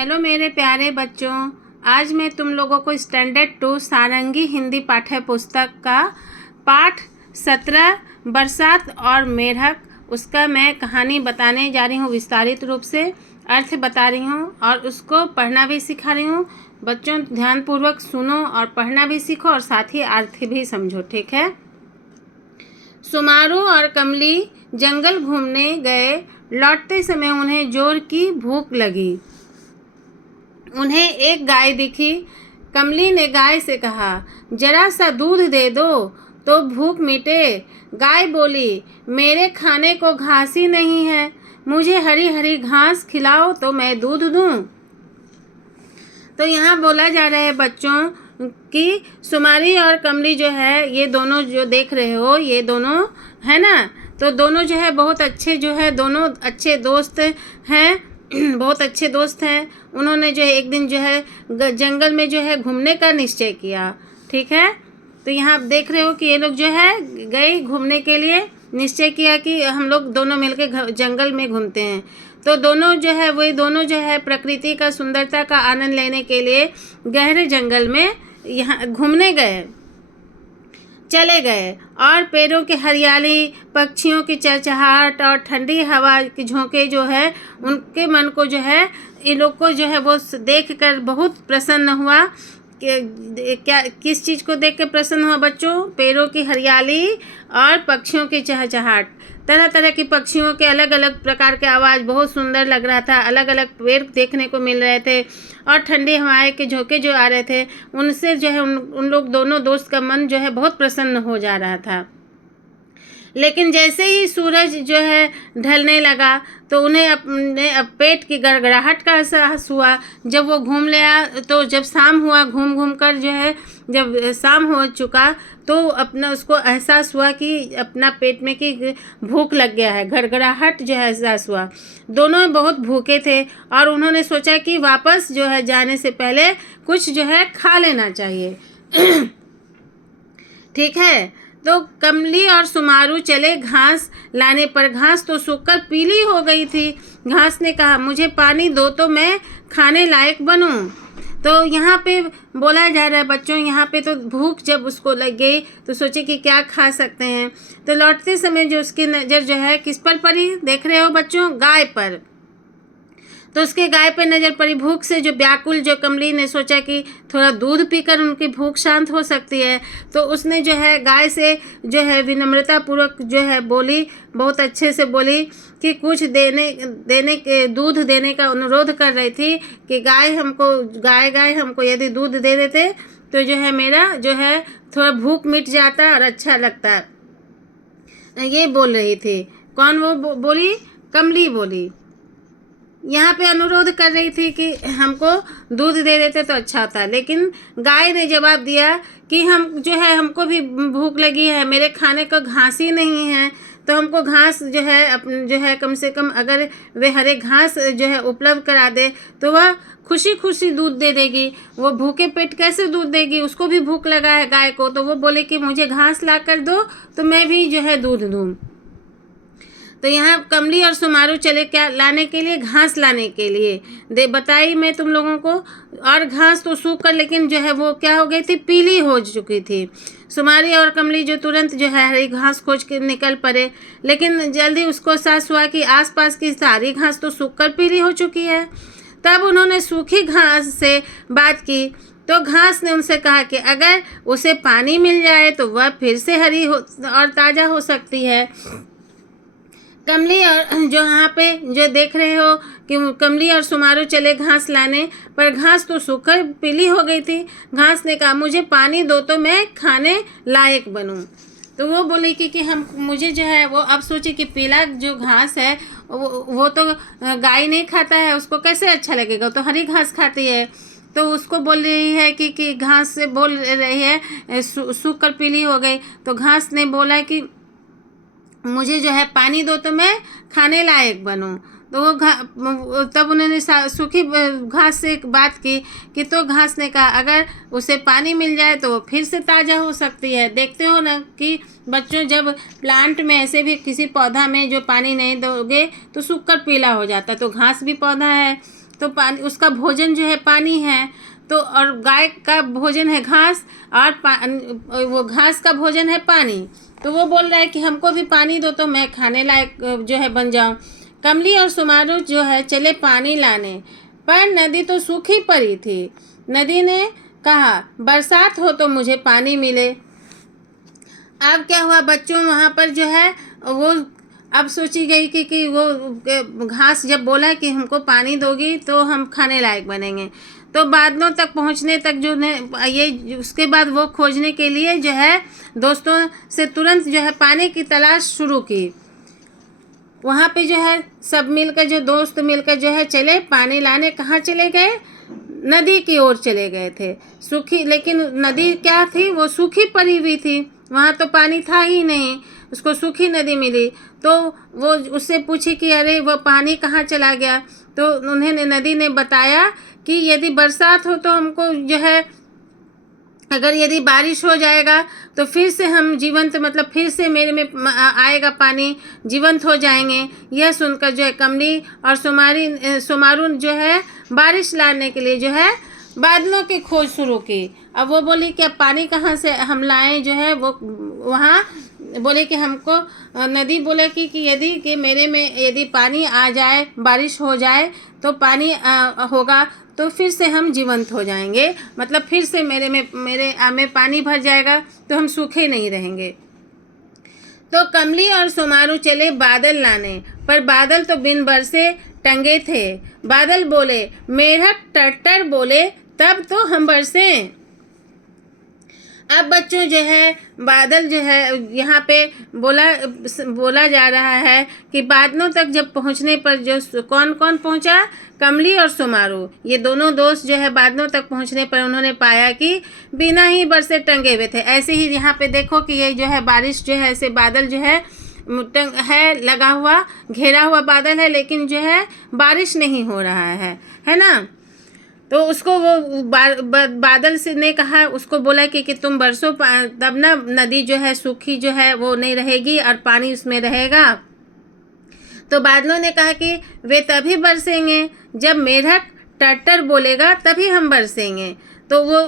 Hello मेरे प्यारे बच्चों, आज मैं तुम लोगों को स्टैंडर्ड 2 सारंगी हिंदी पाठ्य पुस्तक का पाठ 17 बरसात और मेढक उसका मैं कहानी बताने जा रही हूँ। विस्तारित रूप से अर्थ बता रही हूँ और उसको पढ़ना भी सिखा रही हूँ। बच्चों ध्यानपूर्वक सुनो और पढ़ना भी सीखो और साथ ही अर्थ भी समझो, ठीक है। सुमारू और कमली जंगल घूमने गए। लौटते समय उन्हें जोर की भूख लगी। उन्हें एक गाय दिखी। कमली ने गाय से कहा, जरा सा दूध दे दो तो भूख मिटे। गाय बोली, मेरे खाने को घास ही नहीं है, मुझे हरी हरी घास खिलाओ तो मैं दूध दूं। तो यहाँ बोला जा रहा है बच्चों कि सुमारी और कमली जो है, ये दोनों जो देख रहे हो, ये दोनों है ना, तो दोनों जो है बहुत अच्छे, जो है दोनों अच्छे दोस्त हैं। बहुत अच्छे दोस्त हैं। उन्होंने जो है एक दिन जो है जंगल में जो है घूमने का निश्चय किया, ठीक है। तो यहाँ आप देख रहे हो कि ये लोग जो है गए घूमने के लिए, निश्चय किया कि हम लोग दोनों मिलकर जंगल में घूमते हैं। तो दोनों जो है वही दोनों जो है प्रकृति का सुंदरता का आनंद लेने के लिए गहरे जंगल में यहाँ घूमने चले गए और पेड़ों की हरियाली, पक्षियों की चहचहाहट और ठंडी हवा के झोंके जो है उनके मन को जो है, इन लोग को जो है वो देख कर बहुत प्रसन्न हुआ। क्या किस चीज़ को देख कर प्रसन्न हुआ बच्चों? पेड़ों की हरियाली और पक्षियों की चहचहाहट। तरह तरह की पक्षियों के अलग अलग प्रकार के आवाज़ बहुत सुंदर लग रहा था। अलग अलग पेड़ देखने को मिल रहे थे और ठंडी हवाएं के झोंके जो आ रहे थे उनसे जो है उन लोग दोनों दोस्त का मन जो है बहुत प्रसन्न हो जा रहा था। लेकिन जैसे ही सूरज जो है ढलने लगा तो उन्हें अपने पेट की गड़गड़ाहट का एहसास हुआ। जब वो घूम लिया तो जब शाम हुआ, घूम घूम कर जो है जब शाम हो चुका तो अपना उसको एहसास हुआ कि अपना पेट में कि भूख लग गया है, गड़गड़ाहट जो है एहसास हुआ। दोनों बहुत भूखे थे और उन्होंने सोचा कि वापस जो है जाने से पहले कुछ जो है खा लेना चाहिए। ठीक है। तो कमली और सुमारू चले घास लाने पर। घास तो सूखकर पीली हो गई थी। घास ने कहा, मुझे पानी दो तो मैं खाने लायक बनूं। तो यहाँ पे बोला जा रहा है बच्चों, यहाँ पे तो भूख जब उसको लग गई तो सोचे कि क्या खा सकते हैं। तो लौटते समय जो उसकी नज़र जो है किस पर पड़ी, देख रहे हो बच्चों? गाय पर। तो उसके गाय पर नज़र पड़ी। भूख से जो व्याकुल जो कमली ने सोचा कि थोड़ा दूध पीकर उनकी भूख शांत हो सकती है। तो उसने जो है गाय से जो है विनम्रतापूर्वक जो है बोली, बहुत अच्छे से बोली कि कुछ देने के दूध देने का अनुरोध कर रही थी कि गाय हमको यदि दूध दे देते तो जो है मेरा जो है थोड़ा भूख मिट जाता और अच्छा लगता। ये बोल रही थी। कौन वो बोली? कमली बोली। यहाँ पे अनुरोध कर रही थी कि हमको दूध दे देते तो अच्छा होता। लेकिन गाय ने जवाब दिया कि हम जो है हमको भी भूख लगी है, मेरे खाने को घास ही नहीं है, तो हमको घास जो है कम से कम अगर वे हरे घास जो है उपलब्ध करा दे तो वह खुशी खुशी दूध दे देगी। वो भूखे पेट कैसे दूध देगी? उसको भी भूख लगा है गाय को। तो वो बोले कि मुझे घास ला कर दो तो मैं भी जो है दूध दूँ। तो यहाँ कमली और सुमारू चले क्या लाने के लिए? घास लाने के लिए। बताई मैं तुम लोगों को। और घास तो सूख कर लेकिन जो है वो क्या हो गई थी, पीली हो चुकी थी। सुमारी और कमली जो तुरंत जो है हरी घास खोज के निकल पड़े। लेकिन जल्दी उसको एहसास हुआ कि आसपास की सारी घास तो सूख कर पीली हो चुकी है। तब उन्होंने सूखी घास से बात की। तो घास ने उनसे कहा कि अगर उसे पानी मिल जाए तो वह फिर से हरी और ताज़ा हो सकती है। कमली और जो यहाँ पे जो देख रहे हो कि कमली और सुमारू चले घास लाने पर घास तो सूखकर पीली हो गई थी। घास ने कहा, मुझे पानी दो तो मैं खाने लायक बनूं। तो वो बोली कि मुझे जो है वो अब सोचे कि पीला जो घास है वो तो गाय नहीं खाता है, उसको कैसे अच्छा लगेगा, तो हरी घास खाती है। तो उसको बोल रही है कि घास से बोल रही है सूख कर पीली हो गई। तो घास ने बोला कि मुझे जो है पानी दो तो मैं खाने लायक बनूं। तो वो तब उन्होंने सूखी घास से एक बात की कि तो घास ने कहा, अगर उसे पानी मिल जाए तो वो फिर से ताज़ा हो सकती है। देखते हो ना कि बच्चों, जब प्लांट में ऐसे भी किसी पौधा में जो पानी नहीं दोगे तो सूख कर पीला हो जाता। तो घास भी पौधा है, तो पानी, उसका भोजन जो है पानी है, तो और गाय का भोजन है घास, और वो घास का भोजन है पानी। तो वो बोल रहा है कि हमको भी पानी दो तो मैं खाने लायक जो है बन जाऊं। कमली और सुमारू जो है चले पानी लाने, पर नदी तो सूखी पड़ी थी। नदी ने कहा, बरसात हो तो मुझे पानी मिले। अब क्या हुआ बच्चों, वहाँ पर जो है वो अब सोची गई कि वो घास जब बोला कि हमको पानी दोगी तो हम खाने लायक बनेंगे, तो बादलों तक पहुँचने तक जो ये उसके बाद वो खोजने के लिए जो है दोस्तों से तुरंत जो है पानी की तलाश शुरू की। वहाँ पे जो है सब मिलकर, जो दोस्त मिलकर जो है चले पानी लाने। कहाँ चले गए? नदी की ओर चले गए थे। सूखी, लेकिन नदी क्या थी, वो सूखी पड़ी हुई थी, वहाँ तो पानी था ही नहीं, उसको सूखी नदी मिली। तो वो उससे पूछी कि अरे वो पानी कहाँ चला गया? तो उन्हें नदी ने बताया कि यदि बरसात हो तो हमको जो है, अगर यदि बारिश हो जाएगा तो फिर से हम जीवंत, मतलब फिर से मेरे में आएगा पानी, जीवंत हो जाएंगे। यह सुनकर जो है कमली और सुमारू जो है बारिश लाने के लिए जो है बादलों की खोज शुरू की। अब वो बोली कि अब पानी कहाँ से हम लाएं, जो है वो वहाँ बोले कि हमको, नदी बोले कि यदि कि मेरे में यदि पानी आ जाए, बारिश हो जाए तो पानी होगा तो फिर से हम जीवंत हो जाएंगे, मतलब फिर से मेरे में पानी भर जाएगा तो हम सूखे नहीं रहेंगे। तो कमली और सुमारू चले बादल लाने, पर बादल तो बिन बरसे टंगे थे। बादल बोले, मेढक टट्टर बोले, तब तो हम बरसें। अब बच्चों जो है बादल जो है यहाँ पे बोला जा रहा है कि बादलों तक जब पहुँचने पर जो कौन कौन पहुँचा, कमली और सुमारू, ये दोनों दोस्त जो है बादलों तक पहुँचने पर उन्होंने पाया कि बिना ही बरसे टंगे हुए थे। ऐसे ही यहाँ पे देखो कि ये जो है बारिश जो है, ऐसे बादल जो है लगा हुआ, घेरा हुआ बादल है, लेकिन जो है बारिश नहीं हो रहा है ना। तो उसको वो बादल से ने कहा, उसको बोला कि तुम बरसो, तब ना नदी जो है सूखी जो है वो नहीं रहेगी और पानी उसमें रहेगा। तो बादलों ने कहा कि वे तभी बरसेंगे जब मेढक टट्टर बोलेगा, तभी हम बरसेंगे। तो वो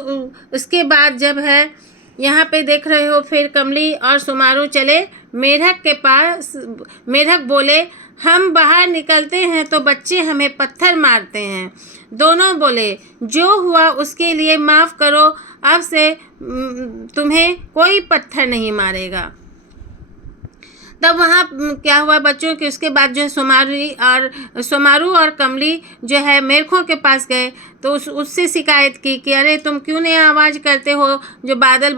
उसके बाद जब है यहाँ पे देख रहे हो, फिर कमली और सुमारू चले मेढक के पास। मेढक बोले, हम बाहर निकलते हैं तो बच्चे हमें पत्थर मारते हैं। दोनों बोले, जो हुआ उसके लिए माफ़ करो, अब से तुम्हें कोई पत्थर नहीं मारेगा। तब वहाँ क्या हुआ बच्चों कि उसके बाद जो है सुमारू और कमली जो है मेढकों के पास गए, तो उससे शिकायत की कि अरे तुम क्यों नहीं आवाज़ करते हो, जो बादल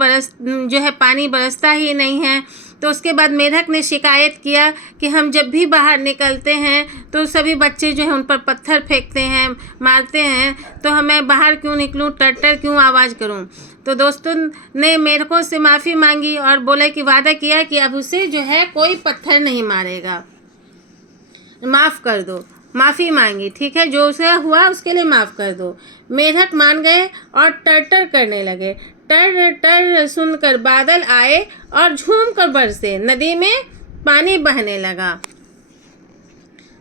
जो है पानी बरसता ही नहीं है। तो उसके बाद मेढक ने शिकायत किया कि हम जब भी बाहर निकलते हैं तो सभी बच्चे जो है उन पर पत्थर फेंकते हैं, मारते हैं, तो हमें बाहर क्यों निकलूं, टट्टर क्यों आवाज़ करूं। तो दोस्तों ने मेढकों से माफ़ी मांगी और बोले कि वादा किया कि अब उसे जो है कोई पत्थर नहीं मारेगा, माफ़ कर दो, माफ़ी मांगी, ठीक है, जो उसे हुआ उसके लिए माफ़ कर दो। मेढक मान गए और टर्टर करने लगे। टर टर सुनकर बादल आए और झूम कर बरसे, नदी में पानी बहने लगा।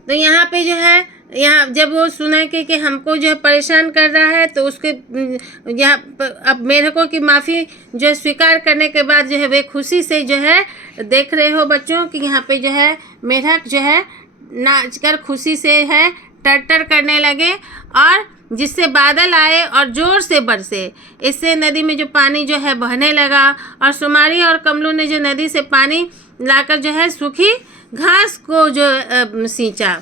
तो यहाँ पे जो है, यहाँ जब वो सुना कि हमको जो है परेशान कर रहा है, तो उसके यहाँ अब मेढकों की माफ़ी जो है स्वीकार करने के बाद जो है वे खुशी से जो है देख रहे हो बच्चों कि यहाँ पे जो है मेढक जो है नाचकर खुशी से है टर्टर करने लगे, और जिससे बादल आए और ज़ोर से बरसे। इससे नदी में जो पानी जो है बहने लगा, और सुमारी और कमलू ने जो नदी से पानी लाकर जो है सूखी घास को जो सींचा।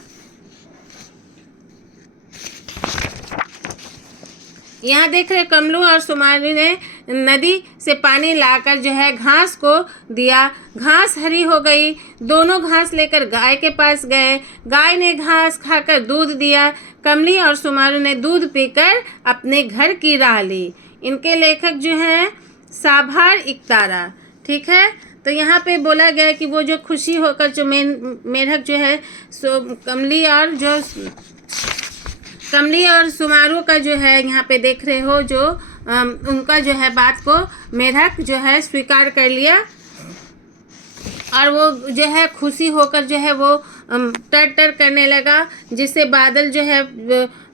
यहाँ देख रहे कमलू और सुमारी ने नदी से पानी लाकर जो है घास को दिया। घास हरी हो गई। दोनों घास लेकर गाय के पास गए। गाय ने घास खाकर दूध दिया। कमली और सुमारू ने दूध पीकर अपने घर की राह ली। इनके लेखक जो हैं साभार इकतारा, ठीक है। तो यहाँ पे बोला गया कि वो जो खुशी होकर जो मेढक जो है कमली और सुमारू का जो है यहाँ पे देख रहे हो, जो उनका जो है बात को मेढक जो है स्वीकार कर लिया। और वो जो है खुशी होकर जो है वो टर टर करने लगा, जिससे बादल जो है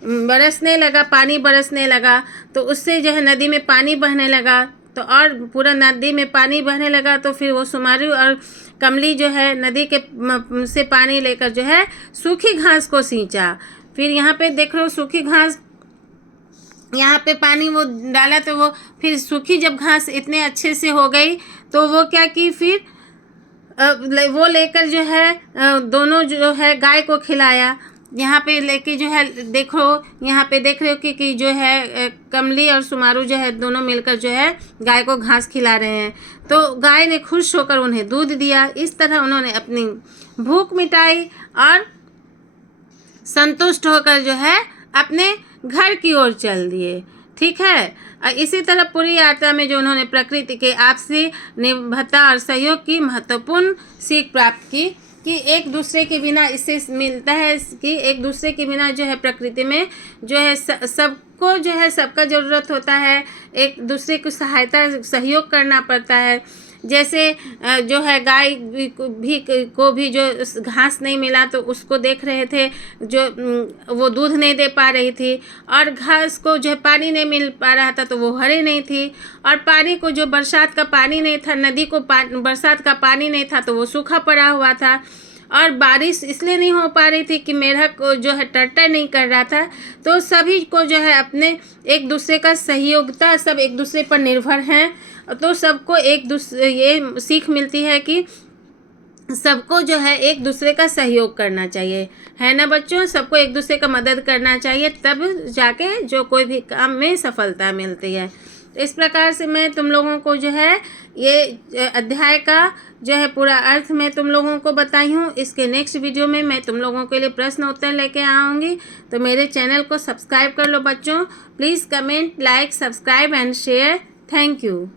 बरसने लगा, पानी बरसने लगा। तो उससे जो है नदी में पानी बहने लगा, तो और पूरा नदी में पानी बहने लगा। तो फिर वो सुमारू और कमली जो है नदी के से पानी लेकर जो है सूखी घास को सींचा। फिर यहाँ पे देख रहे हो सूखी घास, यहाँ पे पानी वो डाला तो वो फिर सूखी जब घास इतने अच्छे से हो गई तो वो क्या कि फिर वो लेकर जो है दोनों जो है गाय को खिलाया। यहाँ पे लेके जो है देखो, यहाँ पे देख रहे हो कि जो है कमली और सुमारू जो है दोनों मिलकर जो है गाय को घास खिला रहे हैं। तो गाय ने खुश होकर उन्हें दूध दिया। इस तरह उन्होंने अपनी भूख मिटाई और संतुष्ट होकर जो है अपने घर की ओर चल दिए। ठीक है। इसी तरह पूरी यात्रा में जो उन्होंने प्रकृति के आपसी निर्भरता और सहयोग की महत्वपूर्ण सीख प्राप्त की कि एक दूसरे के बिना इससे मिलता है कि एक दूसरे के बिना जो है प्रकृति में जो है सबको जो है सबका ज़रूरत होता है, एक दूसरे को सहायता सहयोग करना पड़ता है। जैसे जो है गाय को भी जो घास नहीं मिला तो उसको देख रहे थे, जो वो दूध नहीं दे पा रही थी, और घास को जो है पानी नहीं मिल पा रहा था तो वो हरे नहीं थी, और पानी को जो बरसात का पानी नहीं था, नदी को बरसात का पानी नहीं था तो वो सूखा पड़ा हुआ था, और बारिश इसलिए नहीं हो पा रही थी कि मेढक को जो है टर्टर नहीं कर रहा था। तो सभी को जो है अपने एक दूसरे का सहयोगिता, सब एक दूसरे पर निर्भर हैं। तो सबको एक दूसरे ये सीख मिलती है कि सबको जो है एक दूसरे का सहयोग करना चाहिए, है ना बच्चों। सबको एक दूसरे का मदद करना चाहिए, तब जाके जो कोई भी काम में सफलता मिलती है। तो इस प्रकार से मैं तुम लोगों को जो है ये अध्याय का जो है पूरा अर्थ मैं तुम लोगों को बताई हूँ। इसके नेक्स्ट वीडियो में मैं तुम लोगों के लिए प्रश्न उत्तर लेके आऊँगी। तो मेरे चैनल को सब्सक्राइब कर लो बच्चों। Please comment, like, subscribe and share. Thank you.